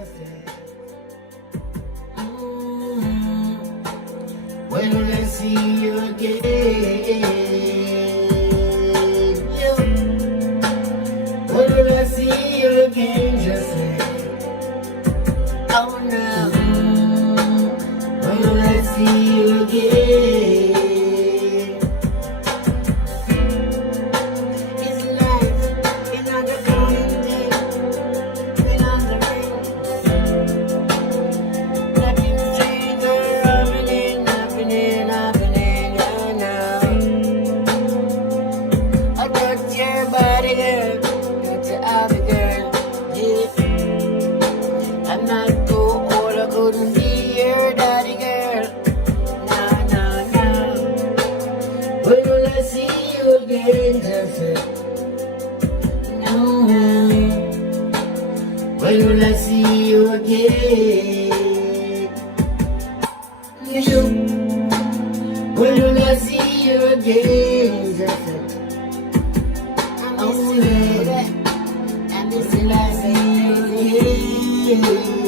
Jahset. When will I see you again? Yeah. When will I see you again, Jahset? Oh no. When will I see you again? It's life in the garden, in the rain. Nothing strange or happening, oh no. I touch your body, girl, touch your body, girl, yeah. I'm not too old, I couldn't be your daddy, girl. No, no, no. When will I see you again, Jahset? No. When will I see you again? You. When will I see you again, Jahset? I miss you, baby. I miss you like I see you again.